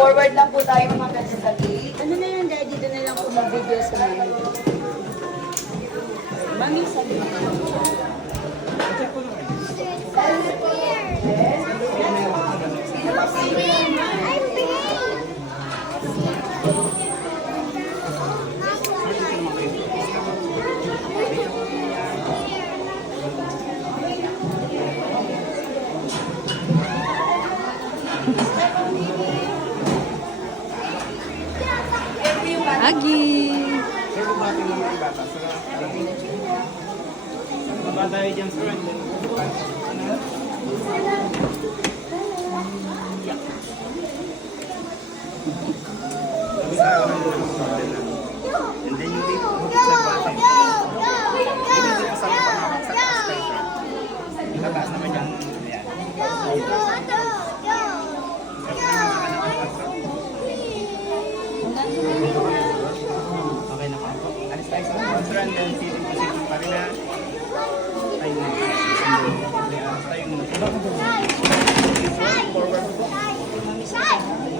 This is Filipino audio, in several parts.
Forward lang po tayo mga sa gate. Ano na yan, Daddy? Dito na lang po mag-video sa mga. Mami, sabi. Agi! Baba tayo dyan, sir. And then yung dito, mag-isag button. Dito sa kasama pangamak sa taas kayo, sir. Yung taas naman yung, ayan. Okay na pa po. Alis tayo sa mga sir, and then sitting position pa rin na. Tayo na. Alis tayo muna. Forward po.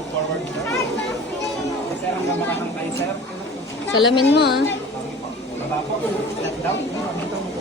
Forward po. Sir, hanggang makahang kayo, sir. Salamin mo ah. Baba po. Let down. Dito mo.